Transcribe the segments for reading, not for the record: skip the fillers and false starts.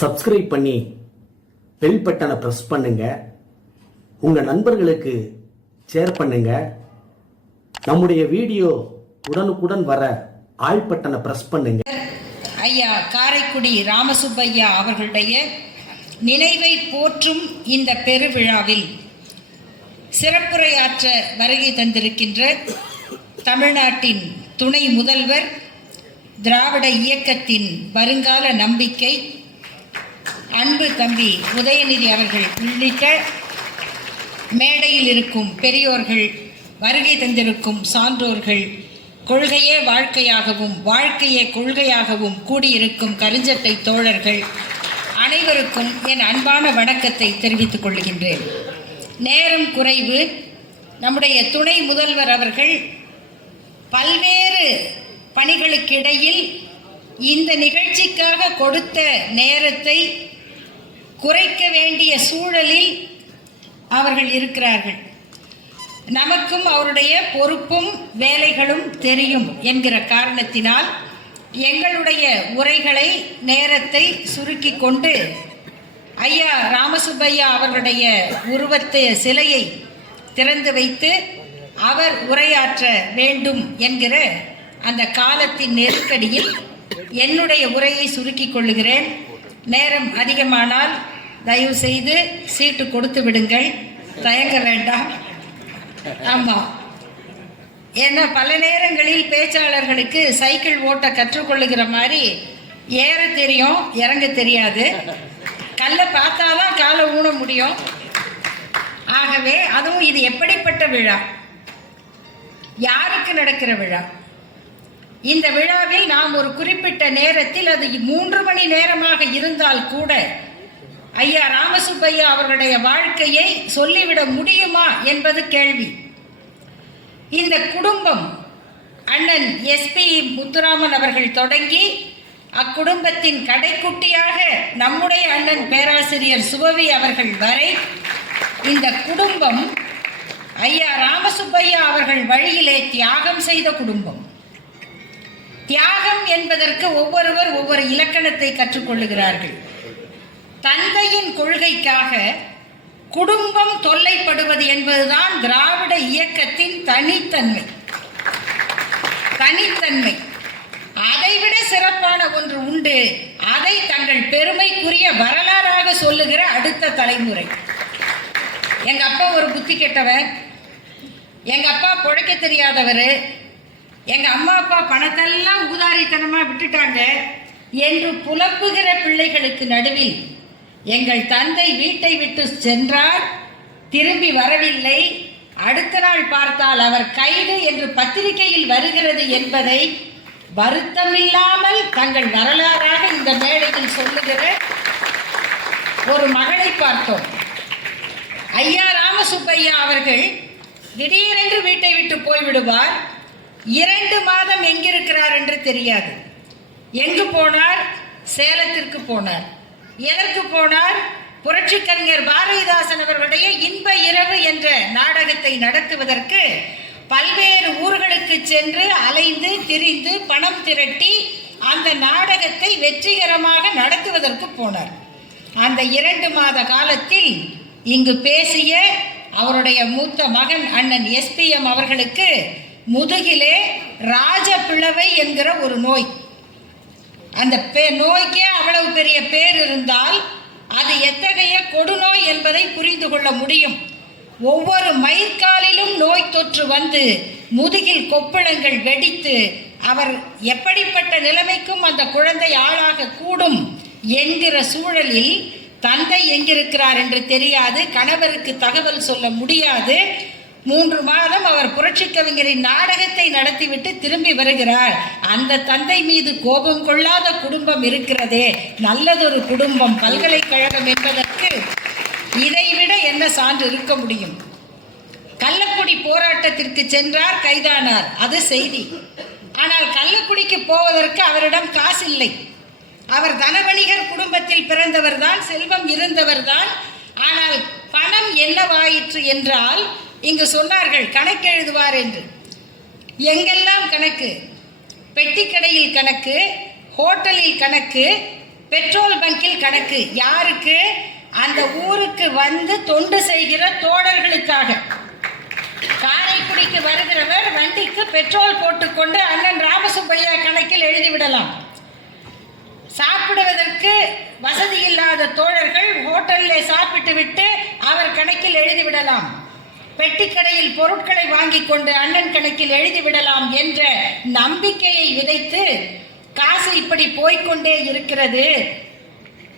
Subscribe பண்ணி bell பட்டனை press பண்ணுங்க. உங்க நண்பர்களுக்கு ஷேர் பண்ணுங்க. நம்முடைய வீடியோ உடனுக்குடன் வர ஆல் பட்டனை பிரஸ் பண்ணுங்க. ஐயா காரைக்குடி ராமசுப்பையா அவர்களுடைய நினைவை போற்றும் இந்த பெருவிழாவில் சிறப்புரையாற்ற வருகை தந்திருக்கின்ற தமிழ்நாட்டின் துணை முதல்வர், திராவிட இயக்கத்தின் வருங்கால நம்பிக்கை, அன்பு தம்பி உதயநிதி அவர்கள் உள்ளிட்ட மேடையில் இருக்கும் பெரியோர்கள், வருகை தந்திருக்கும் சான்றோர்கள், கொள்கையே வாழ்க்கையாகவும் வாழ்க்கையே கொள்கையாகவும் கூடியிருக்கும் கருஞ்சட்டை தோழர்கள் அனைவருக்கும் என் அன்பான வணக்கத்தை தெரிவித்துக் கொள்கின்றேன். நேரம் குறைவு. நம்முடைய துணை முதல்வர் அவர்கள் பல்வேறு பணிகளுக்கிடையில் இந்த நிகழ்ச்சிக்காக கொடுத்த நேரத்தை குறைக்க வேண்டிய சூழலில் அவர்கள் இருக்கிறார்கள். நமக்கும் அவருடைய பொறுப்பும் வேலைகளும் தெரியும் என்கிற காரணத்தினால் எங்களுடைய உரைகளை நேரத்தை சுருக்கி கொண்டு ஐயா ராமசுப்பையா அவர்களுடைய உருவத்தை சிலையை திறந்து வைத்து அவர் உரையாற்ற வேண்டும் என்கிற அந்த காலத்தின் நெருக்கடியில் என்னுடைய உரையை சுருக்கிக் கொள்ளுகிறேன். நேரம் அதிகமானால் தயவு செய்து சீட்டு கொடுத்து விடுங்கள், தயங்க வேண்டாம். ஆமாம், ஏன்னா பல நேரங்களில் பேச்சாளர்களுக்கு சைக்கிள் ஓட்ட கற்றுக்கொள்ளுகிற மாதிரி ஏற தெரியும், இறங்க தெரியாது. கல்லை பார்த்தாதான் காலை ஊன முடியும். ஆகவே அதுவும் இது எப்படிப்பட்ட விழா, யாருக்கு நடக்கிற விழா? இந்த விழாவில் நாம் ஒரு குறிப்பிட்ட நேரத்தில், அது 3 மணி நேரமாக இருந்தால் கூட ஐயா ராமசுப்பையா அவர்களுடைய வாழ்க்கையை சொல்லிவிட முடியுமா என்பது கேள்வி. இந்த குடும்பம் அண்ணன் எஸ்பி முத்துராமன் அவர்கள் தொடங்கி அக்குடும்பத்தின் கடைக்குட்டியாக நம்முடைய அண்ணன் பேராசிரியர் சுபவி அவர்கள் வரை இந்த குடும்பம் ஐயா ராமசுப்பையா அவர்கள் வழியிலே தியாகம் செய்த குடும்பம். தியாகம் என்பதற்கு ஒவ்வொருவர் ஒவ்வொரு இலக்கணத்தை கற்றுக்கொள்ளுகிறார்கள். தந்தையின் கொள்கைக்காக குடும்பம் தொல்லைப்படுவது என்பதுதான் திராவிட இயக்கத்தின் தனித்தன்மை. அதைவிட சிறப்பான ஒன்று உண்டு. அதை தங்கள் பெருமைக்குரிய வரலாறாக சொல்லுகிற அடுத்த தலைமுறை. எங்க அப்பா ஒரு புத்தி கெட்டவர், எங்க அப்பா பொழைக்க தெரியாதவர், எங்க அம்மா அப்பா பணத்தெல்லாம் ஊதாரித்தனமா விட்டுட்டாங்க என்று புலம்புகிற பிள்ளைகளுக்கு நடுவில் எங்கள் தந்தை வீட்டை விட்டு சென்றார், திரும்பி வரவில்லை, அடுத்த நாள் பார்த்தால் அவர் கைது என்று பத்திரிகையில் வருகிறது என்பதை வருத்தமில்லாமல் தங்கள் வரலாறாக இந்த மேடையில் சொல்லுகிற ஒரு மகளை பார்த்தோம். ஐயா ராமசுப்பையா அவர்கள் திடீரென்று வீட்டை விட்டு போய்விடுவார். 2 மாதம் எங்கிருக்கிறார் என்று தெரியாது. எங்கு போனார்? சேலத்திற்கு போனார். எதற்கு போனார்? புரட்சி கவிஞர் பாரதிதாசன் அவர்களுடைய இன்ப இரவு என்ற நாடகத்தை நடத்துவதற்கு பல்வேறு ஊர்களுக்கு சென்று அலைந்து திரிந்து பணம் திரட்டி அந்த நாடகத்தை வெற்றிகரமாக நடத்துவதற்கு போனார். அந்த 2 மாத காலத்தில் இங்கு பேசிய அவருடைய மூத்த மகன் அண்ணன் எஸ்பிஎம் அவர்களுக்கு முதுகிலே ராஜபிளவை என்கிற ஒரு நோய். அந்த நோய்க்கே அவ்வளவு பெரிய பேர் இருந்தால் அது எத்தகைய கொடுநோய் என்பதை புரிந்து கொள்ள முடியும். ஒவ்வொரு மயிர்காலிலும் நோய் தொற்று வந்து முதுகில் கொப்பளங்கள் வெடித்து அவர் எப்படிப்பட்ட நிலைமைக்கும் அந்த குழந்தை ஆளாக கூடும் என்கிற சூழலில் தந்தை எங்கிருக்கிறார் என்று தெரியாது, கணவருக்கு தகவல் சொல்ல முடியாது. 3 மாதம் அவர் புரட்சி கவிஞரின் நாடகத்தை நடத்திவிட்டு திரும்பி வருகிறார். அந்த தந்தை மீது கோபம் கொள்ளாத குடும்பம் இருக்கிறதே, நல்லதொரு குடும்பம், பல்கலைக்கழகம் என்பதற்கு இதைவிட என்ன சான்று இருக்க முடியும்? கள்ளக்குடி போராட்டத்திற்கு சென்றார், கைதானார், அது செய்தி. ஆனால் கள்ளக்குடிக்கு போவதற்கு அவரிடம் காசு இல்லை. அவர் தனவணிகர் குடும்பத்தில் பிறந்தவர் தான், செல்வம் இருந்தவர் தான். ஆனால் பணம் என்னவாயிற்று என்றால், இங்கு சொன்னார்கள் கணக்கு எழுதுவார் என்று. எங்கெல்லாம் கணக்கு? பெட்டிக்கடையில் கணக்கு, ஹோட்டலில் கணக்கு, பெட்ரோல் பங்கில் கணக்கு. யாருக்கு? அந்த ஊருக்கு வந்து தொண்டு செய்கிற தோழர்களுக்காக. காரைக்குடிக்கு வருகிறவர் வண்டிக்கு பெட்ரோல் போட்டுக்கொண்டு அண்ணன் ராமசுப்பையா கணக்கில் எழுதிவிடலாம். சாப்பிடுவதற்கு வசதி இல்லாத தோழர்கள் ஹோட்டலில் சாப்பிட்டு விட்டு அவர் கணக்கில் எழுதிவிடலாம். பெட்டிக்கடையில் பொருட்களை வாங்கி கொண்டு அண்ணன் கணக்கில் எழுதிவிடலாம் என்ற நம்பிக்கையை விதைத்து காசு இப்படி போய்கொண்டே இருக்கிறது.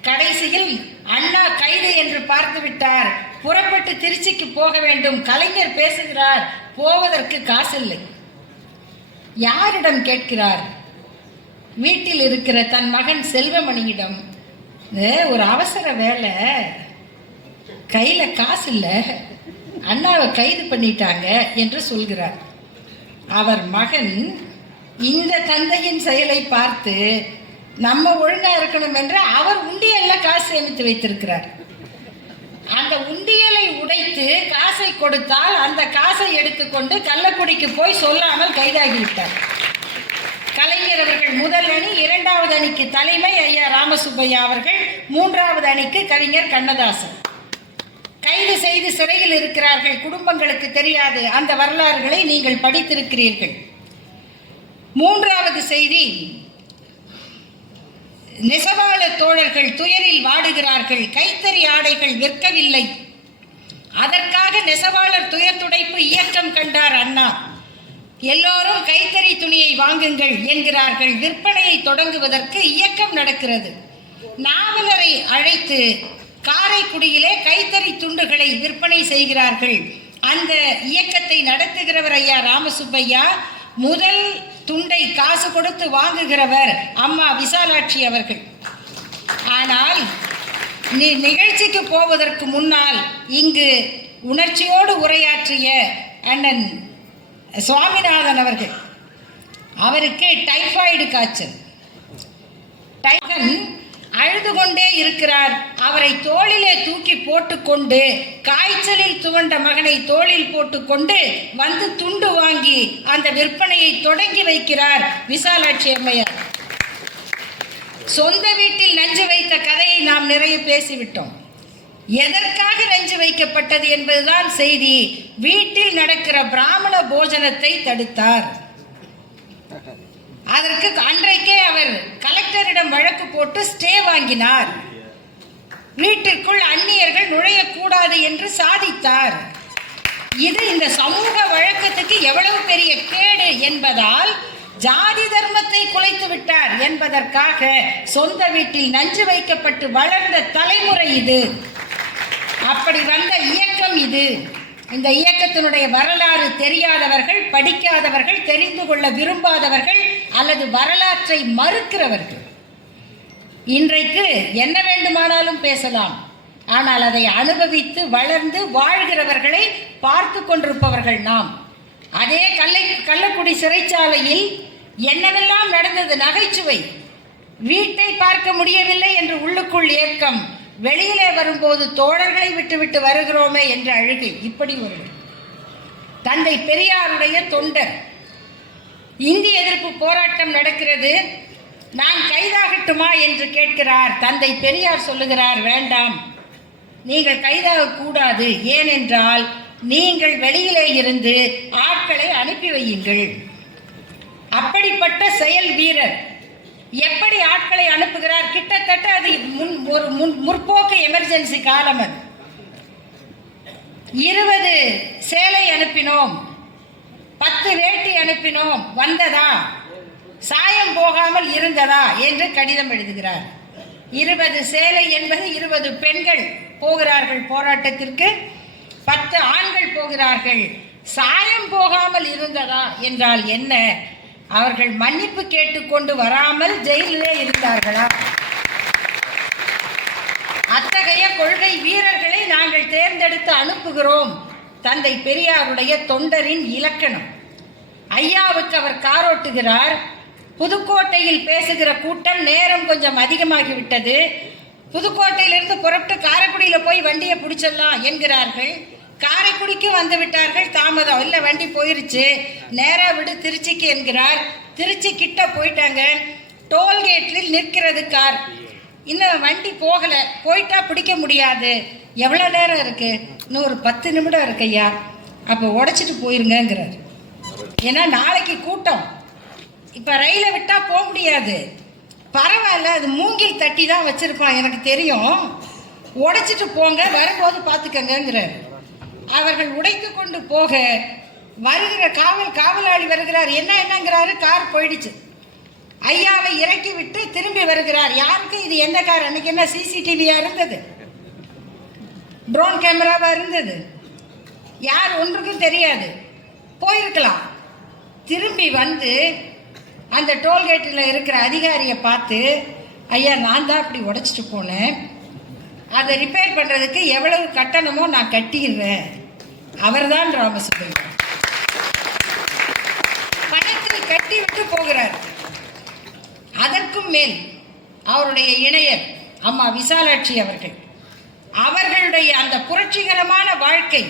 கடைசியில் அண்ணா கைது என்று பார்த்து விட்டார். புறப்பட்டு திருச்சிக்கு போக வேண்டும். கலைஞர் பேசுகிறார், போவதற்கு காசு இல்லை. யாரிடம் கேட்கிறார்? வீட்டில் இருக்கிற தன் மகன் செல்வமணியிடம். ஒரு அவசர வேலை, கையில காசு இல்லை, அண்ணாவை கைது பண்ணிட்டாங்க என்று சொல்கிறார். அவர் மகன் இந்த தந்தையின் செயலை பார்த்து நம்ம ஒழுங்கா இருக்கணும் என்று அவர் உண்டியல்ல காசு சேமித்து வைத்திருக்கிறார். அந்த உண்டியலை உடைத்து காசை கொடுத்தால் அந்த காசை எடுத்துக்கொண்டு கள்ளக்குடிக்கு போய் சொல்லாமல் கைதாகிவிட்டார். கலைஞர் அவர்கள் முதல் அணி, இரண்டாவது அணிக்கு தலைமை ஐயா ராமசுப்பையா அவர்கள், மூன்றாவது அணிக்கு கவிஞர் கண்ணதாசன். கைது செய்து சிறையில் இருக்கிறார்கள். குடும்பங்களுக்கு தெரியாது. அந்த வரலாறுகளை நீங்கள் படித்திருக்கிறீர்கள். மூன்றாவது செய்தி, நெசவாள தோழர்கள் துயரில் வாடுகிறார்கள். கைத்தறி ஆடைகள் விற்கவில்லை. அதற்காக நெசவாளர் துயர் துடைப்பு இயக்கம் கண்டார் அண்ணா. எல்லோரும் கைத்தறி துணியை வாங்குங்கள் என்கிறார்கள். விற்பனையை தொடங்குவதற்கு இயக்கம் நடக்கிறது. நாவலரை அழைத்து காரைக்குடியிலே கைத்தறி துண்டுகளை விற்பனை செய்கிறார்கள். அந்த இயக்கத்தை நடத்துகிறவர் ஐயா ராமசுப்பையா. முதல் துண்டை காசு கொடுத்து வாங்குகிறவர் அம்மா விசாலாட்சி அவர்கள். ஆனால் நிகழ்ச்சிக்கு போவதற்கு முன்னால் இங்கு உணர்ச்சியோடு உரையாற்றிய அண்ணன் சுவாமிநாதன் அவர்கள், அவருக்கு டைபாய்டு காய்ச்சல். அழுது கொண்டே இருக்கிறார். அவரை தோளிலே தூக்கி போட்டுக்கொண்டு, காய்ச்சலில் துவண்ட மகனை தோளில் போட்டுக்கொண்டு வந்து துண்டு வாங்கி அந்த விற்பனையை தொடங்கி வைக்கிறார் விசாலாட்சி அம்மையார். சொந்த வீட்டில் நஞ்சு வைத்த கதையை நாம் நிறைய பேசிவிட்டோம். எதற்காக நஞ்சு வைக்கப்பட்டது என்பதுதான் செய்தி. வீட்டில் நடக்கிற பிராமண போஜனத்தை தடுத்தார். அதற்கு அன்றைக்கே அவர் கலெக்டரிடம் வழக்கு போட்டு ஸ்டே வாங்கினார். வீட்டிற்குள் அந்நியர்கள் நுழையக்கூடாது என்று சாதித்தார். இது இந்த சமூக வழக்கத்துக்கு எவ்வளவு பெரிய கேடு என்பதால் ஜாதி தர்மத்தை குலைத்து விட்டார் என்பதற்காக சொந்த வீட்டில் நஞ்சு வைக்கப்பட்டு வளர்ந்த தலைமுறை இது. அப்படி வந்த இயக்கம் இது. இந்த இயக்கத்தினுடைய வரலாறு தெரியாதவர்கள், படிக்காதவர்கள், தெரிந்து கொள்ள விரும்பாதவர்கள் அல்லது வரலாற்றை மறுக்கிறவர்கள் இன்றைக்கு என்ன வேண்டுமானாலும் பேசலாம். ஆனால் அதை அனுபவித்து வளர்ந்து வாழ்கிறவர்களை பார்த்து கொண்டிருப்பவர்கள் நாம். அதே கள்ளக்குடி சிறைச்சாலையில் என்னவெல்லாம் நடந்தது. நகைச்சுவை. வீட்டை பார்க்க முடியவில்லை என்று உள்ளுக்குள் ஏக்கம், வெளியிலே வரும்போது தோழர்களை விட்டுவிட்டு வருகிறோமே என்று அழுகை. இப்படி ஒரு தந்தை பெரியாருடைய தொண்டர். இந்திய எதிர்ப்பு போராட்டம் நடக்கிறது, நான் கைதாகட்டுமா என்று கேட்கிறார். தந்தை பெரியார் சொல்லுகிறார், வேண்டாம், நீங்கள் கைதாக கூடாது. ஏனென்றால் நீங்கள் வெளியிலே இருந்து ஆட்களை அனுப்பி வையுங்கள். அப்படிப்பட்ட செயல் வீரர் எப்படி ஆட்களை அனுப்புகிறார்? கிட்டத்தட்ட அது ஒரு முற்போக்கு எமர்ஜென்சி காலம். அது 20 சேலை அனுப்பினோம், 10 வேட்டி அனுப்பினோம், வந்ததா? சாயம் போகாமல் இருந்ததா என்று கடிதம் எழுதுகிறார். 20 சேலை என்பது 20 பெண்கள் போகிறார்கள் போராட்டத்திற்கு, 10 ஆண்கள் போகிறார்கள். சாயம் போகாமல் இருந்ததா என்றால் என்ன? அவர்கள் மன்னிப்பு கேட்டுக்கொண்டு வராமல் ஜெயிலிலே இருந்தார்களா? அத்தகைய கொள்கை வீரர்களை நாங்கள் தேர்ந்தெடுத்து அனுப்புகிறோம். தந்தை பெரியாருடைய தொண்டரின் இலக்கணம். ஐயாவுக்கு அவர் காரோட்டுகிறார். புதுக்கோட்டையில் பேசுகிற கூட்டம் நேரம் கொஞ்சம் அதிகமாகிவிட்டது. புதுக்கோட்டையிலிருந்து புறப்பட்டு காரைக்குடியில் போய் வண்டியை பிடிச்சிடலாம் என்கிறார்கள். காரைக்குடிக்கு வந்து விட்டார்கள், தாமதம் இல்லை, வண்டி போயிருச்சு, நேராக விடு திருச்சிக்கு என்கிறார். திருச்சி கிட்ட போயிட்டாங்க. டோல்கேட்டில் நிற்கிறது கார். இன்னும் வண்டி போகலை, போயிட்டா பிடிக்க முடியாது, எவ்வளோ நேரம் இருக்குது, இன்னும் ஒரு 10 நிமிடம் இருக்கு ஐயா, அப்போ உடைச்சிட்டு போயிருங்கிறார். ஏன்னா நாளைக்கு கூட்டம், இப்போ ரயிலை விட்டால் போக முடியாது. பரவாயில்ல, அது மூங்கில் தட்டி தான் வச்சுருப்பான், எனக்கு தெரியும், உடைச்சிட்டு போங்க, வரும்போது பார்த்துக்கங்கிறார். அவர்கள் உடைத்து கொண்டு போக வருகிற காவலாளி வருகிறார். என்னங்கிறாரு, கார் போயிடுச்சு. ஐயாவை இறக்கி விட்டு திரும்பி வருகிறார். யாருக்கு இது எந்த கார்? அன்னைக்கு என்ன சிசிடிவியா இருந்தது, ட்ரோன் கேமராவா இருந்தது? யார் ஒன்றுக்கும் தெரியாது, போயிருக்கலாம். திரும்பி வந்து அந்த டோல்கேட்டில் இருக்கிற அதிகாரியை பார்த்து, ஐயா நான் தான் அப்படி உடைச்சிட்டு போனேன், அதை ரிப்பேர் பண்ணுறதுக்கு எவ்வளவு கட்டணமோ நான் கட்டிடுறேன். அவர்தான் ராமசுப்ரமணியம். பணத்தை கட்டி விட்டு போகிறார். அதற்கும் மேல் அவருடைய இணையர் அம்மா விசாலாட்சி அவர்களுடைய அந்த புரட்சிகரமான வாழ்க்கை.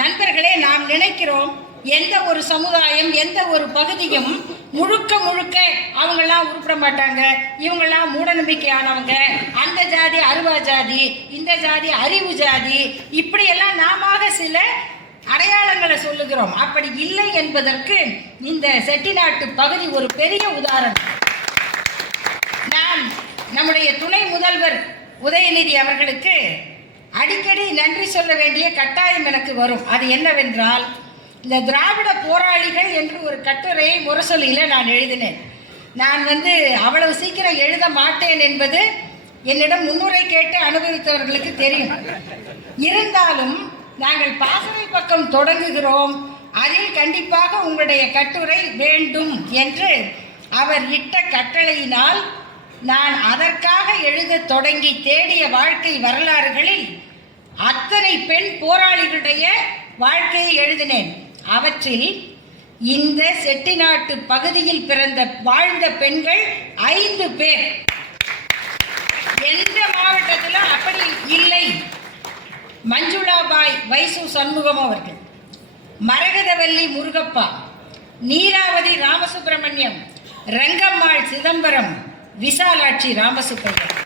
நண்பர்களே, நாம் நினைக்கிறோம் எந்த ஒரு சமுதாயம், எந்த ஒரு பகுதியும் முழுக்க அவங்கெல்லாம் உருப்பட மாட்டாங்க, இவங்கெல்லாம் மூடநம்பிக்கையானவங்க, அந்த ஜாதி அருவா ஜாதி, இந்த ஜாதி அறிவு ஜாதி, இப்படியெல்லாம் நாம சில அடையாளங்களை சொல்லுகிறோம். அப்படி இல்லை என்பதற்கு இந்த செட்டிநாட்டு பகுதி ஒரு பெரிய உதாரணம். நான் நம்முடைய துணை முதல்வர் உதயநிதி அவர்களுக்கு அடிக்கடி நன்றி சொல்ல வேண்டிய கட்டாயம் எனக்கு வரும். அது என்னவென்றால், இந்த திராவிட போராளிகள் என்று ஒரு கட்டுரையை முரசொலியில் நான் எழுதினேன். நான் அவ்வளவு சீக்கிரம் எழுத மாட்டேன் என்பது என்னிடம் முன்னுரை கேட்டு அனுபவித்தவர்களுக்கு தெரியும். இருந்தாலும் நாங்கள் பாசறை பக்கம் தொடங்குகிறோம், அதில் கண்டிப்பாக உங்களுடைய கட்டுரை வேண்டும் என்று அவர் இட்ட கட்டளையினால் நான் அதற்காக எழுத தொடங்கி தேடிய வாழ்க்கை வரலாறுகளில் அத்தனை பெண் போராளிகளுடைய வாழ்க்கையை எழுதினேன். அவற்றில் இந்த செட்டிநாட்டு பகுதியில் வாழ்ந்த பெண்கள் 5 பேர். எந்த மாவட்டத்தில் அப்படி இல்லை. மஞ்சுளாபாய் வைசு சண்முகம் அவர்கள், மரகதவல்லி முருகப்பா, நீராவதி ராமசுப்ரமணியம், ரங்கம்மாள் சிதம்பரம், விசாலாட்சி ராமசுப்ரமணியம்,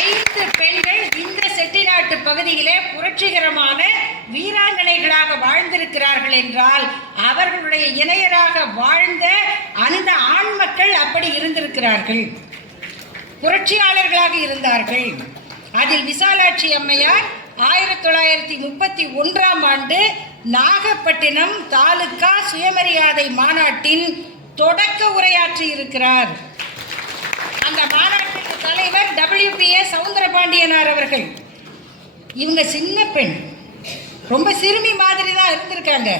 5 பெண்கள் இந்த செட்டிநாட்டு பகுதியிலே புரட்சிகரமான வீராங்கனைகளாக வாழ்ந்திருக்கிறார்கள் என்றால், அவர்களுடைய இணையராக வாழ்ந்த அந்த ஆண் மக்கள் அப்படி இருந்திருக்கிறார்கள், புரட்சியாளர்களாக இருந்தார்கள். அதில் விசாலாட்சி அம்மையார் 1931ஆம் ஆண்டு நாகப்பட்டினம் தாலுகா சுயமரியாதை மாநாட்டின் தொடக்க உரையாற்றி இருக்கிறார். அந்த மாநாட்டுக்கு தலைவர் WPA சவுந்தரபாண்டியனார் அவர்கள். இவங்க சின்ன பெண், ரொம்ப சிறுமி மாதிரி தான் இருந்திருக்காங்க.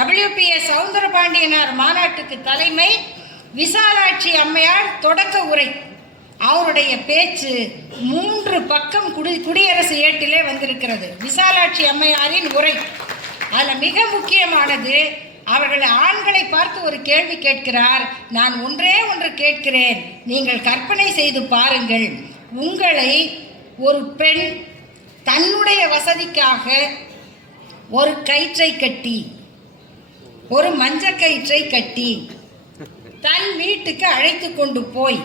WPA சவுந்தரபாண்டியனார் மாநாட்டுக்கு தலைமை, விசாலாட்சி அம்மையார் தொடக்க உரை. அவருடைய பேச்சு 3 பக்கம் குடியரசு ஏட்டிலே வந்திருக்கிறது. விசாலாட்சி அம்மையாரின் உரை அதில் மிக முக்கியமானது, அவர்கள் ஆண்களை பார்த்து ஒரு கேள்வி கேட்கிறார். நான் ஒன்றே ஒன்று கேட்கிறேன், நீங்கள் கற்பனை செய்து பாருங்கள், உங்களை ஒரு பெண் தன்னுடைய வசதிக்காக ஒரு கயிற்றை கட்டி, ஒரு மஞ்சக்கயிற்றை கட்டி தன் வீட்டுக்கு அழைத்து கொண்டு போய்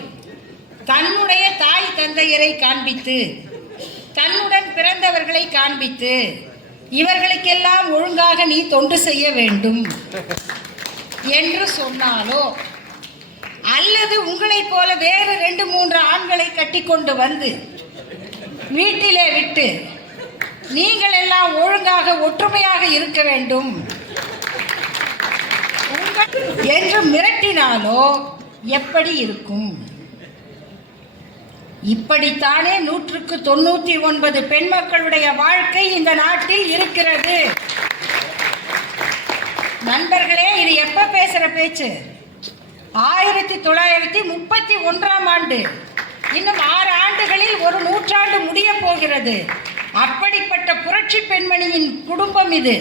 தன்னுடைய தாய் தந்தையரை காண்பித்து, தன்னுடன் பிறந்தவர்களை காண்பித்து, இவர்களுக்கெல்லாம் ஒழுங்காக நீ தொண்டு செய்ய வேண்டும் என்று சொன்னாலோ, அல்லது உங்களைப் போல வேறு 2-3 ஆண்களை கட்டி கொண்டு வந்து வீட்டிலே விட்டு நீங்கள் எல்லாம் ஒழுங்காக ஒற்றுமையாக இருக்க வேண்டும் என்று மிரட்டினாலோ எப்படி இருக்கும்? இப்படித்தானே 199 பெண் மக்களுடைய வாழ்க்கை இந்த நாட்டில் இருக்கிறது. நண்பர்களே, இது எப்ப பேசுற பேச்சு? 1931ஆம் ஆண்டு. இன்னும் 6 ஆண்டுகளில் ஒரு நூற்றாண்டு முடிய போகிறது. அப்படிப்பட்ட புரட்சி பெண்மணியின் குடும்பம் இது.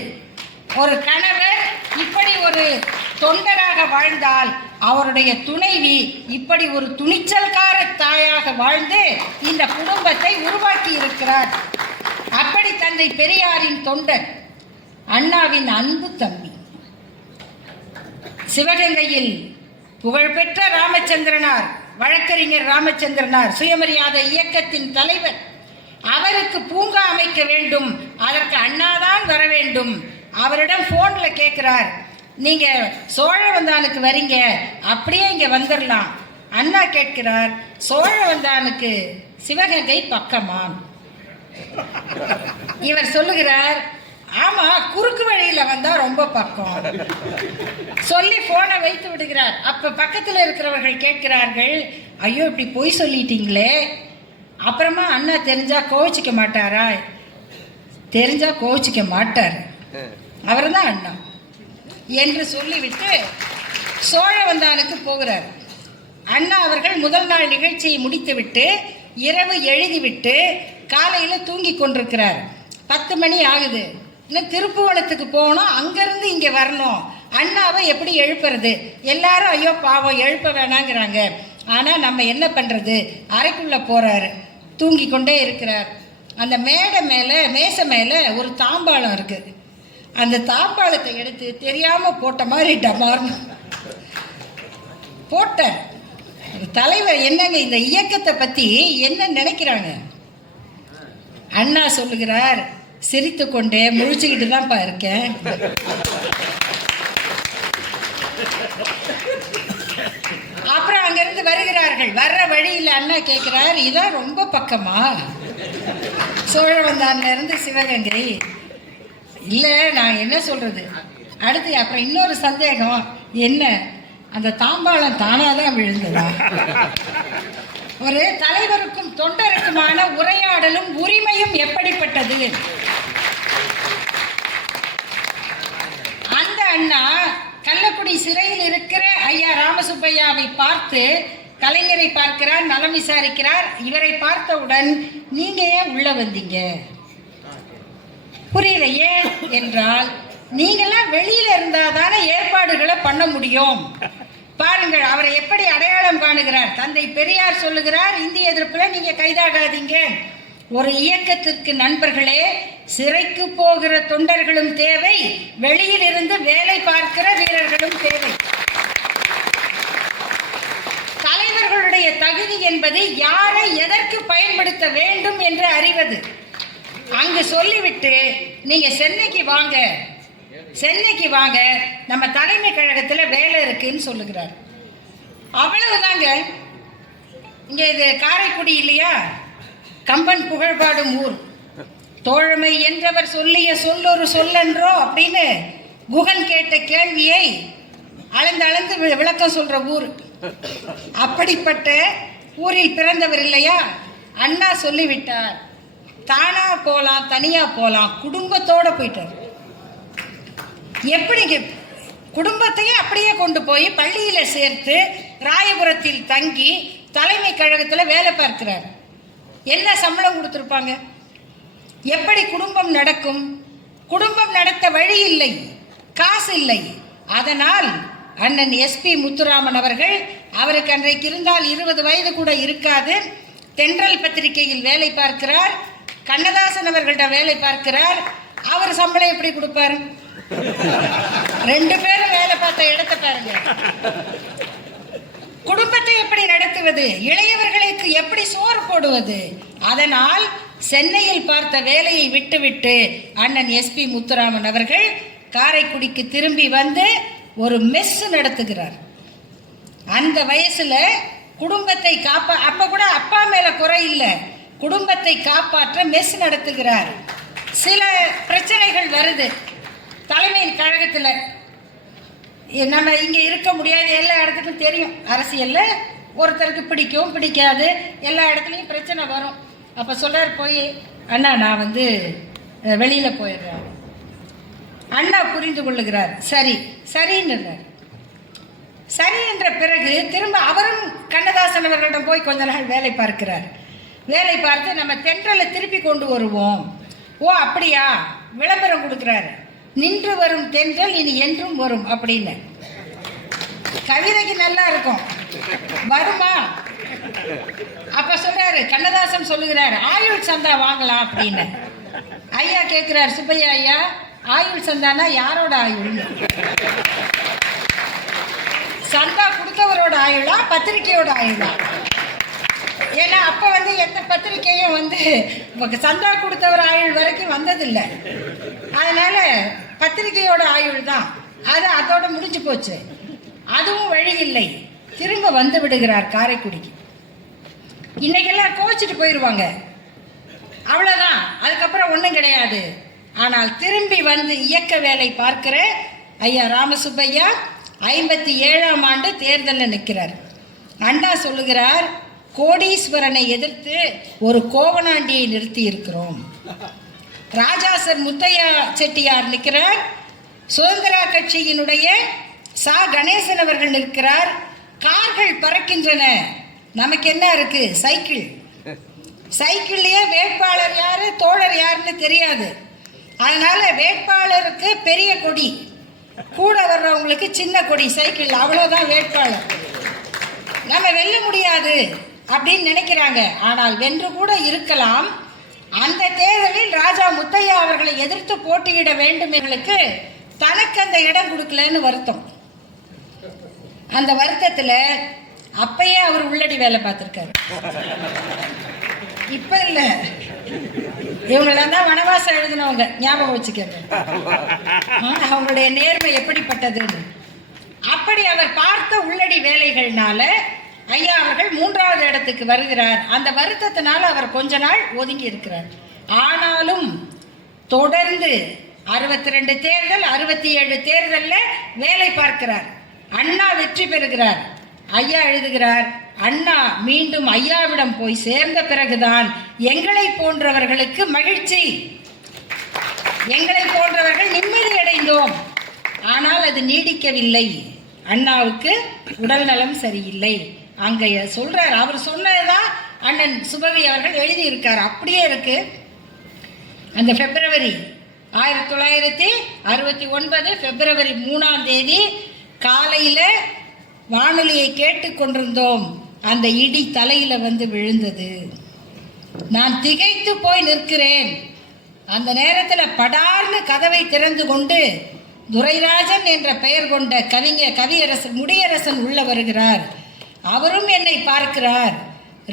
ஒரு கணவர் இப்படி ஒரு தொண்டராக வாழ்ந்தால், அவருடைய துணைவி இப்படி ஒரு துணிச்சல்கார தாயாக வாழ்ந்து இந்த குடும்பத்தை உருவாக்கி இருக்கிறார். அப்படி தந்தை பெரியாரின் தொண்டர், அண்ணாவின் அன்பு தம்பி, சிவகங்கையில் புகழ்பெற்ற ராமச்சந்திரனார் வழக்கறிஞர் ராமச்சந்திரனார் சுயமரியாதை இயக்கத்தின் தலைவர். அவருக்கு பூங்கா அமைக்க வேண்டும், அதற்கு அண்ணாதான் வர வேண்டும். அவரிடம் போன்ல கேட்கிறார், நீங்க சோழவந்தானுக்கு வரீங்க, அப்படியே இங்க வந்துடலாம். அண்ணா கேட்கிறார், சோழவந்தானுக்கு சிவகங்கை பக்கமா? இவர் சொல்லுகிறார், ஆமா, குறுக்கு வழியில வந்தா ரொம்ப பக்கம். சொல்லி போனை வைத்து விடுகிறார். அப்ப பக்கத்தில் இருக்கிறவர்கள் கேட்கிறார்கள், ஐயோ இப்படி பொய் சொல்லிட்டீங்களே, அப்புறமா அண்ணா தெரிஞ்சா கோவிச்சிக்க மாட்டாரா? தெரிஞ்சா கோவிச்சிக்க மாட்டார், அவர் தான் அண்ணா என்று சொல்லிவிட்டு சோழவந்தானுக்கு போகிறார். அண்ணா அவர்கள் முதல் நாள் நிகழ்ச்சியை முடித்துவிட்டு இரவு எழுதிவிட்டு காலையில் தூங்கி கொண்டிருக்கிறார். 10 மணி ஆகுது. இன்னும் திருப்புவனத்துக்கு போகணும், அங்கேருந்து இங்கே வரணும். அண்ணாவை எப்படி எழுப்புறது? எல்லாரும் ஐயோ பாவம் எழுப்ப வேணாங்கிறாங்க. ஆனால் நம்ம என்ன பண்ணுறது? அறைக்குள்ளே போகிறாரு, தூங்கி கொண்டே இருக்கிறார். அந்த மேசை மேலே ஒரு தாம்பாளம் இருக்குது. அந்த தாம்பாளத்தை எடுத்து தெரியாமல் போட்ட மாதிரி டமார்னு போட்டார். தலைவர் என்னங்க இந்த இயக்கத்தை பற்றி என்ன நினைக்கிறாங்க? அண்ணா சொல்லுகிறார், சிரித்து கொண்டே முழிச்சுக்கிட்டு தான்ப்பா இருக்கேன். அப்புறம் அங்கிருந்து வருகிறார்கள். வர்ற வழியில் அண்ணா கேட்கிறார், இதான் ரொம்ப பக்கமா சோழவந்தான்ல இருந்து சிவகங்கை? இல்லை, நான் என்ன சொல்றது. அடுத்து அப்புறம் இன்னொரு சந்தேகம், என்ன அந்த தாம்பாளம் தானாதான் விழுந்ததா? ஒரு தலைவருக்கும் தொண்டருக்குமான உரையாடலும் உரிமையும் எப்படிப்பட்டது? அந்த அண்ணா கள்ளக்குடி சிறையில் இருக்கிற ஐயா ராமசுப்பையாவை பார்த்து கலைஞரை பார்க்கிறார், நலம் விசாரிக்கிறார். இவரை பார்த்தவுடன் நீங்க ஏன் உள்ள வந்தீங்க? புரியல. ஏன் என்றால், நீங்களாம் வெளியில இருந்தாதானே ஏற்பாடுகளை பண்ண முடியும். பாருங்கள் அவரை எப்படி அடையாளம் காணுகிறார். தந்தை பெரியார் சொல்லுகிறார், இந்திய எதிர்ப்புல நீங்க கைதாகாதீங்க. ஒரு இயக்கத்திற்கு நண்பர்களே, சிறைக்கு போகிற தொண்டர்களும் தேவை, வெளியில் இருந்து வேலை பார்க்கிற வீரர்களும் தேவை. தலைவர்களுடைய தகுதி என்பது யாரை எதற்கு பயன்படுத்த வேண்டும் என்று அறிவது. அங்கு சொல்லிவிட்டு நீங்க சென்னைக்கு வாங்க, சென்னைக்கு வாங்க, நம்ம தலைமை கழகத்தில் வேலை இருக்குன்னு சொல்லுகிறார். அவ்வளவுதாங்க. இங்க இது காரைக்குடி இல்லையா, கம்பன் புகழ்பாடும் ஊர். தோழமை என்றவர் சொல்லிய சொல்லொரு சொல்லன்றோ அப்படின்னு குகன் கேட்ட கேள்வியை அளந்து அளந்து விளக்கம் சொல்ற ஊர். அப்படிப்பட்ட ஊரில் பிறந்தவர் இல்லையா. அண்ணா சொல்லிவிட்டார், தானா போலாம், தனியா போலாம், குடும்பத்தோட போயிட்டார். எப்படி குடும்பத்தையும் அப்படியே கொண்டு போய் பள்ளியில சேர்த்து ராயபுரத்தில் தங்கி தலைமை கழகத்தில் வேலை பார்க்கிறார். என்ன சம்பளம் கொடுத்துருப்பாங்க? எப்படி குடும்பம் நடக்கும்? குடும்பம் நடத்த வழி இல்லை, காசு இல்லை. அதனால் அண்ணன் எஸ்பி முத்துராமன் அவர்கள், அவருக்கு அன்றைக்கு இருந்தால் 20 வயது கூட இருக்காது, தென்றல் பத்திரிகையில் வேலை பார்க்கிறார். கண்ணதாசன் அவர்கள்ட்ட வேலை பார்க்கிறார். அவர் சம்பளம் எப்படி கொடுப்பார்? 2 பேரும் வேலை பார்த்த இடத்தை பாருங்க. குடும்பத்தை எப்படி நடத்துவது? இளையவர்களுக்கு எப்படி சோறு போடுவது? அதனால் சென்னையில் பார்த்த வேலையை விட்டுவிட்டு அண்ணன் எஸ்பி முத்துராமன் அவர்கள் காரைக்குடிக்கு திரும்பி வந்து ஒரு மெஸ் நடத்துகிறார். அந்த வயசுல குடும்பத்தை அப்ப கூட அப்பா மேல குறை இல்லை, குடும்பத்தை காப்பாற்ற மெஸ் நடத்துகிறார். சில பிரச்சனைகள் வருது தலைமையின் கழகத்தில். நம்ம இங்கே இருக்க முடியாது, எல்லா இடத்துக்கும் தெரியும். அரசியலில் ஒருத்தருக்கு பிடிக்கும் பிடிக்காது, எல்லா இடத்துலையும் பிரச்சனை வரும். அப்போ சொல்கிறார் போய், அண்ணா நான் வந்து வெளியில் போயிடுறேன். அண்ணா புரிந்து கொள்ளுகிறார். சரி சரின்னுறார். சரி என்ற பிறகு திரும்ப அவரும் கண்ணதாசன் அவர்களிடம் போய் கொஞ்ச நாள் வேலை பார்க்கிறார். வேலை பார்த்து நம்ம தென்றலை திருப்பி கொண்டு வருவோம். ஓ அப்படியா? விளம்பரம் கொடுக்குறாரு, நின்று வரும் தென்றல் இனி என்றும் வரும் அப்படின்னு. கவிதைக்கு நல்லா இருக்கும், வருமா? அப்ப சொல்றாரு, கண்ணதாசன் சொல்லுகிறார், ஆயுள் சந்தா வாங்கலாம் அப்படின்னு. ஐயா கேட்கிறார், சுப்பையா ஐயா, ஆயுள் சந்தானா யாரோட ஆயுள்? சந்தா கொடுத்தவரோட ஆயுளா பத்திரிக்கையோட ஆயுளா? ஏன்னா அப்போ வந்து எந்த பத்திரிக்கையும் வந்து சந்தா கொடுத்தவர் ஆயுள் வரைக்கும் வந்ததில்லை. அதனால பத்திரிக்கையோட ஆயுள் தான், அது அதோட முடிஞ்சு போச்சு. அதுவும் வழி இல்லை, திரும்ப வந்து விடுகிறார் காரைக்குடிக்கு. இன்னைக்கெல்லாம் கோச்சிட்டு போயிடுவாங்க, அவ்வளோதான், அதுக்கப்புறம் ஒன்றும் கிடையாது. ஆனால் திரும்பி வந்து இயக்க வேலை பார்க்கிற ஐயா ராமசுப்பையா 57ஆம் ஆண்டு தேர்தலில் நிற்கிறார். அண்ணா சொல்லுகிறார், கோடீஸ்வரனை எதிர்த்து ஒரு கோவனாண்டியை நிறுத்தி இருக்கிறோம். ராஜாசர் முத்தையா செட்டியார் நிற்கிறார், சுதந்திரா கட்சியினுடைய சா கணேசன் அவர்கள் நிற்கிறார். கார்கள் பறக்கின்றன, நமக்கு என்ன இருக்கு? சைக்கிள். சைக்கிள்லயே வேட்பாளர் யாரு தோழர் யாருன்னு தெரியாது. அதனால வேட்பாளருக்கு பெரிய கொடி, கூட வர்றவங்களுக்கு சின்ன கொடி சைக்கிள், அவ்வளோதான் வேட்பாளர். நம்ம வெல்ல முடியாது அப்படின்னு நினைக்கிறாங்க. ஆனால் வென்று கூட இருக்கலாம். அந்த தேர்தலில் ராஜா முத்தையா அவர்களை எதிர்த்து போட்டியிட வேண்டும் எங்களுக்கு தனக்கு அந்த இடம் கொடுக்கலன்னு வருத்தம். அந்த வருத்தத்தில் அப்பயே அவர் உள்ளடி வேலை பார்த்துருக்காரு. இப்ப இல்ல, இவங்கெல்லாம் தான் வனவாசம் எழுதினவங்க, ஞாபகம் வச்சுக்கங்க அவங்களுடைய நேர்மை எப்படிப்பட்டதுன்னு. அப்படி அவர் பார்த்த உள்ளடி வேலைகள்னால ஐயா அவர்கள் 3வது இடத்துக்கு வருகிறார். அந்த வருத்தத்தினால அவர் கொஞ்ச நாள் ஒதுங்கி இருக்கிறார். ஆனாலும் தொடர்ந்து 62 தேர்தல் 67 தேர்தலில் வேலை பார்க்கிறார். அண்ணா வெற்றி பெறுகிறார். ஐயா எழுதுகிறார், அண்ணா மீண்டும் ஐயாவிடம் போய் சேர்ந்த பிறகுதான் எங்களை போன்றவர்களுக்கு மகிழ்ச்சி, எங்களை போன்றவர்கள் நிம்மதி அடைந்தோம். ஆனால் அது நீடிக்கவில்லை. அண்ணாவுக்கு உடல் நலம் சரியில்லை. அங்கே சொல்றார், அவர் சொன்னதுதான் அண்ணன் சுபவி அவர்கள் எழுதியிருக்கார், அப்படியே இருக்கு. அந்த பிப்ரவரி 1969 பிப்ரவரி 3ஆம் தேதி காலையில் வானொலியை கேட்டுக்கொண்டிருந்தோம். அந்த இடி தலையில வந்து விழுந்தது. நான் திகைத்து போய் நிற்கிறேன். அந்த நேரத்தில் படார்னு கதவை திறந்து கொண்டு துரைராஜன் என்ற பெயர் கொண்ட கவியரசன் முடியரசன் உள்ள வருகிறார். அவரும் என்னை பார்க்கிறார்.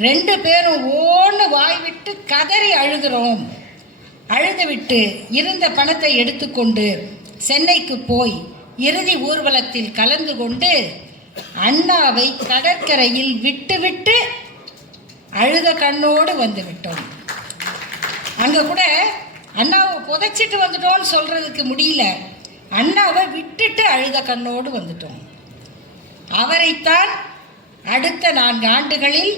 2 பேரும் ஓன்னு வாய்விட்டு கதறி அழுகிறோம். அழுதுவிட்டு இருந்த பணத்தை எடுத்துக்கொண்டு சென்னைக்கு போய் இறுதி ஊர்வலத்தில் கலந்து கொண்டு அண்ணாவை கடற்கரையில் விட்டுவிட்டு அழுத கண்ணோடு வந்து விட்டோம். அங்க கூட அண்ணாவை புதைச்சிட்டு வந்துட்டோம்னு சொல்றதுக்கு முடியல, அண்ணாவை விட்டுட்டு அழுத கண்ணோடு வந்துட்டோம். அவரைத்தான் அடுத்த 4 ஆண்டுகளில்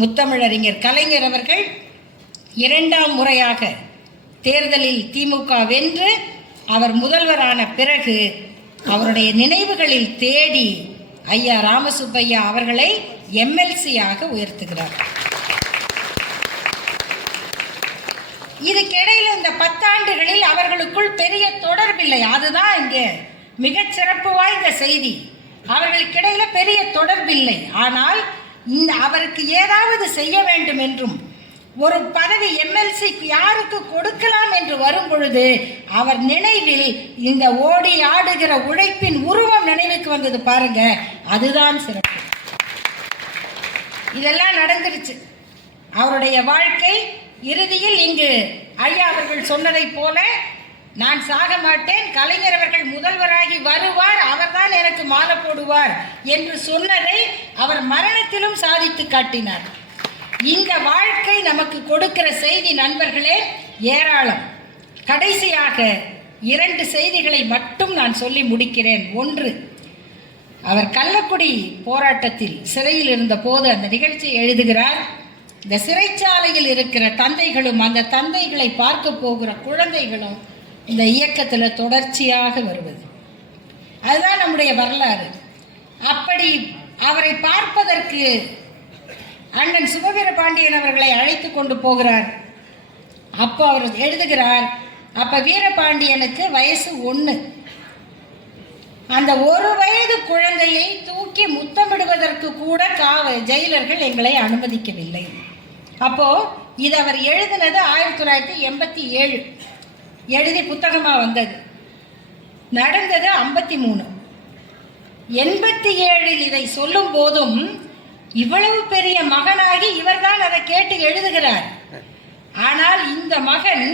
முத்தமிழறிஞர் கலைஞர் அவர்கள் 2ஆம் முறையாக தேர்தலில் திமுக வென்று அவர் முதல்வரான பிறகு அவருடைய நினைவுகளில் தேடி ஐயா ராமசுப்பையா அவர்களை எம்எல்சியாக உயர்த்துகிறார். இதுக்கிடையில் இந்த 10 ஆண்டுகளில் அவர்களுக்குள் பெரிய தொடர்பில்லை. அதுதான் இங்கே மிகச்சிறப்பு வாய்ந்த செய்தி. அவர்களுக்கிடையில பெரிய தொடர்பில்லை. ஆனால் அவருக்கு ஏதாவது செய்ய வேண்டும் என்றும் ஒரு பதவி எம்எல்சிக்கு யாருக்கு கொடுக்கலாம் என்று வரும் பொழுது அவர் நினைவில் இந்த ஓடி ஆடுகிற உழைப்பின் உருவம் நினைவுக்கு வந்தது பாருங்க, அதுதான் சிறப்பு. இதெல்லாம் நடந்துருச்சு. அவருடைய வாழ்க்கை இறுதியில் இங்கு ஐயா அவர்கள் சொன்னதை போல நான் சாக மாட்டேன், கலைஞர் அவர்கள் முதல்வராகி வருவார், அவர்தான் எனக்கு மாலை போடுவார் என்று சொன்னதை அவர் மரணத்திலும் சாதித்து காட்டினார். இந்த வாழ்க்கை நமக்கு கொடுக்கிற செய்தி நண்பர்களே ஏராளம். கடைசியாக 2 செய்திகளை மட்டும் நான் சொல்லி முடிக்கிறேன். 1, அவர் கள்ளக்குடி போராட்டத்தில் சிறையில் இருந்த போது அந்த நிகழ்ச்சியை எழுதுகிறார். இந்த சிறைச்சாலையில் இருக்கிற தந்தைகளும் அந்த தந்தைகளை பார்க்க போகிற குழந்தைகளும் இந்த இயக்கத்தில் தொடர்ச்சியாக வருவது, அதுதான் நம்முடைய வரலாறு. அப்படி அவரை பார்ப்பதற்கு அண்ணன் சுபவீர பாண்டியன் அவர்களை அழைத்து கொண்டு போகிறார். அப்போ அவர் எழுதுகிறார், அப்போ வீரபாண்டியனுக்கு வயசு 1. அந்த 1 வயது குழந்தையை தூக்கி முத்தமிடுவதற்கு கூட ஜெயிலர்கள் எங்களை அனுமதிக்கவில்லை. அப்போ இது அவர் எழுதினது 1987, எழுதி புத்தகமாக வந்தது. நடந்தது 53. 87 இதை சொல்லும் போதும் இவ்வளவு பெரிய மகனாகி இவர்தான் அதை கேட்டு எழுதுகிறார். ஆனால் இந்த மகன்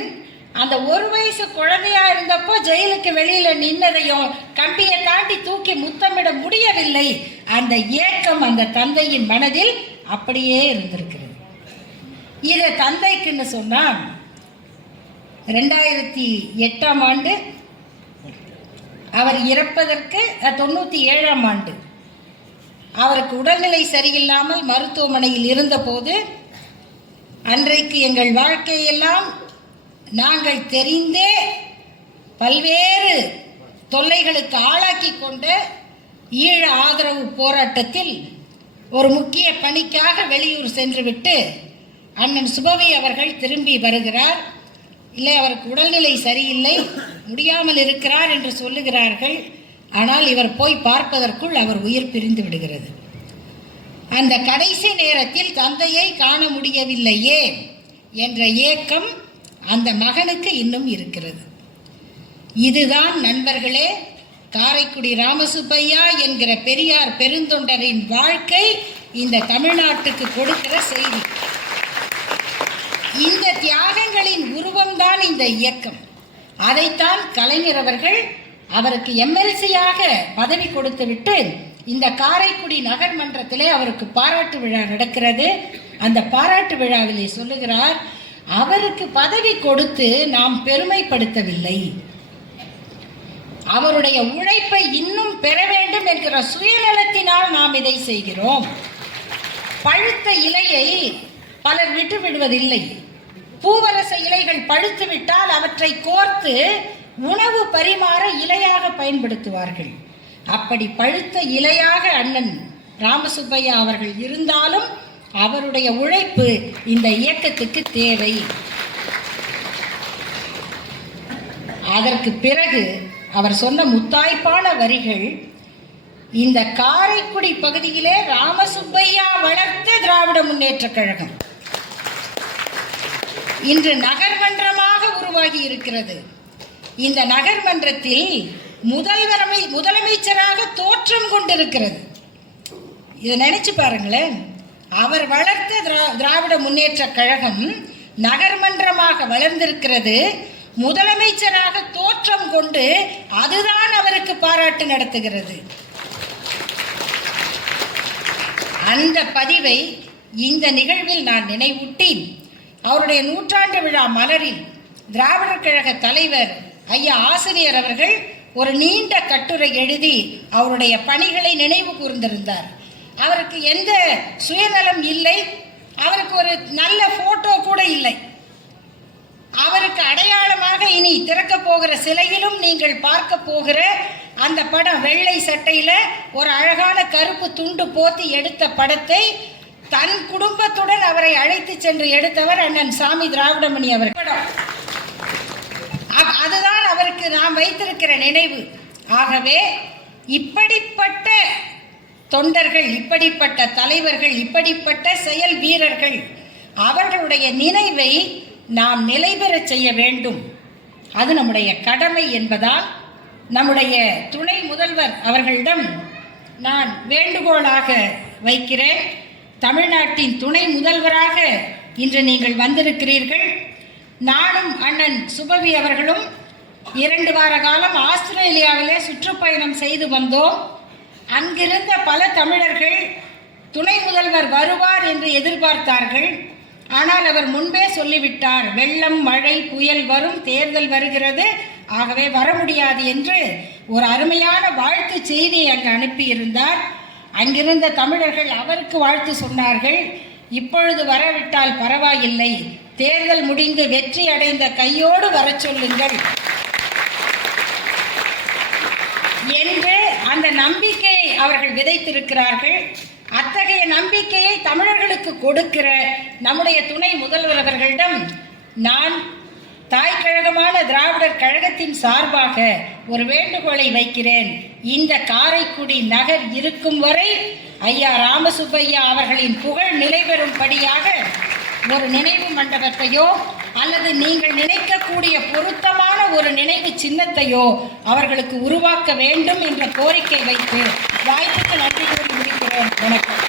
அந்த 1 வயசு குழந்தையா இருந்தப்போ ஜெயிலுக்கு வெளியில நின்னதையும் கம்பியை தாண்டி தூக்கி முத்தமிட முடியவில்லை. அந்த ஏக்கம் அந்த தந்தையின் மனதில் அப்படியே இருந்திருக்கிறது. இதை தந்தைக்குன்னு சொன்னா 2008ஆம் ஆண்டு அவர் இறப்பதற்கு 97ஆம் ஆண்டு அவருக்கு உடல்நிலை சரியில்லாமல் மருத்துவமனையில் இருந்தபோது அன்றைக்கு எங்கள் வாழ்க்கையெல்லாம் நாங்கள் தெரிந்தே பல்வேறு தொல்லைகளுக்கு ஆளாக்கி கொண்ட ஈழ ஆதரவு போராட்டத்தில் ஒரு முக்கிய பணிக்காக வெளியூர் சென்றுவிட்டு அண்ணன் சுபவி அவர்கள் திரும்பி வருகிறார். இல்லை, அவருக்கு உடல்நிலை சரியில்லை, முடியாமல் இருக்கிறார் என்று சொல்லுகிறார்கள். ஆனால் இவர் போய் பார்ப்பதற்குள் அவர் உயிர் பிரிந்து விடுகிறது. அந்த கடைசி நேரத்தில் தந்தையை காண முடியவில்லையே என்ற ஏக்கம் அந்த மகனுக்கு இன்னும் இருக்கிறது. இதுதான் நண்பர்களே காரைக்குடி ராமசுப்பையா என்கிற பெரியார் பெருந்தொண்டரின் வாழ்க்கை இந்த தமிழ்நாட்டுக்கு கொடுக்கிற செய்தி. இந்த தியாகங்களின் உருவம்தான் இந்த இயக்கம். அதைத்தான் கலைஞர் அவர்கள் அவருக்கு எம்எல்சியாக பதவி கொடுத்துவிட்டு இந்த காரைக்குடி நகர்மன்றத்திலே அவருக்கு பாராட்டு விழா நடக்கிறது. அந்த பாராட்டு விழாவிலே சொல்லுகிறார், அவருக்கு பதவி கொடுத்து நாம் பெருமைப்படுத்தவில்லை, அவருடைய உழைப்பை இன்னும் பெற வேண்டும் என்கிற சுயநலத்தினால் நாம் இதை செய்கிறோம். பழுத்த இலையை பலர் விட்டு விடுவதில்லை. பூவரச இலைகள் பழுத்து விட்டால் அவற்றை கோர்த்து உணவு பரிமாற இலையாக பயன்படுத்துவார்கள். அப்படி பழுத்த இலையாக அண்ணன் ராமசுப்பையா அவர்கள் இருந்தாலும் அவருடைய உழைப்பு இந்த இயக்கத்துக்கு தேவை. அதற்கு பிறகு அவர் சொன்ன முத்தாய்ப்பான வரிகள், இந்த காரைக்குடி பகுதியிலே ராமசுப்பையா வளர்த்த திராவிட முன்னேற்ற கழகம் இன்று நகர்மன்றமாக உருவாகி இருக்கிறது. இந்த நகர்மன்றத்தில் முதலமைச்சராக தோற்றம் கொண்டிருக்கிறது. இதை நினைச்சு பாருங்களேன். அவர் வளர்த்த திராவிட முன்னேற்ற கழகம் நகர்மன்றமாக வளர்ந்திருக்கிறது. முதலமைச்சராக தோற்றம் கொண்டு அதுதான் அவருக்கு பாராட்டு நடத்துகிறது. அந்த பதிவை இந்த நிகழ்வில் நான் நினைவூட்டி, அவருடைய 100ஆண்டு விழா மலரில் திராவிடர் கழக தலைவர் ஐயா ஆசிரியர் அவர்கள் ஒரு நீண்ட கட்டுரை எழுதி அவருடைய பணிகளை நினைவு கூர்ந்திருந்தார். அவருக்கு எந்த சுயநலம் இல்லை, அவருக்கு ஒரு நல்ல போட்டோ கூட இல்லை. அவருக்கு அடையாளமாக இனி திறக்க போகிற சிலையிலும் நீங்கள் பார்க்க போகிற அந்த படம், வெள்ளை சட்டையில ஒரு அழகான கருப்பு துண்டு போத்தி எடுத்த படத்தை தன் குடும்பத்துடன் அவரை அழைத்து சென்று எடுத்தவர் அண்ணன் சாமி திராவிடமணி அவர். அதுதான் அவருக்கு நாம் வைத்திருக்கிற நினைவு. ஆகவே இப்படிப்பட்ட தொண்டர்கள், இப்படிப்பட்ட தலைவர்கள், இப்படிப்பட்ட செயல் வீரர்கள், அவர்களுடைய நினைவை நாம் நிலைபெற செய்ய வேண்டும். அது நம்முடைய கடமை என்பதால் நம்முடைய துணை முதல்வர் அவர்களிடம் நான் வேண்டுகோளாக வைக்கிறேன். தமிழ்நாட்டின் துணை முதல்வராக இன்று நீங்கள் வந்திருக்கிறீர்கள். நானும் அண்ணன் சுபவி அவர்களும் 2 வார காலம் ஆஸ்திரேலியாவிலே சுற்றுப்பயணம் செய்து வந்தோம். அங்கிருந்த பல தமிழர்கள் துணை முதல்வர் வருவார் என்று எதிர்பார்த்தார்கள். ஆனால் அவர் முன்பே சொல்லிவிட்டார், வெள்ளம், மழை, புயல் வரும், தேர்தல் வருகிறது, ஆகவே வர முடியாது என்று ஒரு அருமையான வாழ்த்து செய்தியை அங்கு அனுப்பியிருந்தார். அங்கிருந்த தமிழர்கள் அவருக்கு வாழ்த்து சொன்னார்கள். இப்பொழுது வரவிட்டால் பரவாயில்லை, தேர்தல் முடிந்து வெற்றி அடைந்த கையோடு வர சொல்லுங்கள் என்று அந்த நம்பிக்கையை அவர்கள் விதைத்திருக்கிறார்கள். அத்தகைய நம்பிக்கையை தமிழர்களுக்கு கொடுக்கிற நம்முடைய துணை முதல்வர் அவர்களிடம் நான் தாய் கழகமான திராவிடர் கழகத்தின் சார்பாக ஒரு வேண்டுகோளை வைக்கிறேன். இந்த காரைக்குடி நகர் இருக்கும் வரை ஐயா ராமசுப்பையா அவர்களின் புகழ் நிலை பெறும்படியாக ஒரு நினைவு மண்டபத்தையோ அல்லது நீங்கள் நினைக்கக்கூடிய பொருத்தமான ஒரு நினைவு சின்னத்தையோ அவர்களுக்கு உருவாக்க வேண்டும் என்ற கோரிக்கை வைத்து வாய்ப்புக்கு நன்றி கூறி முடிக்கிறேன். வணக்கம்.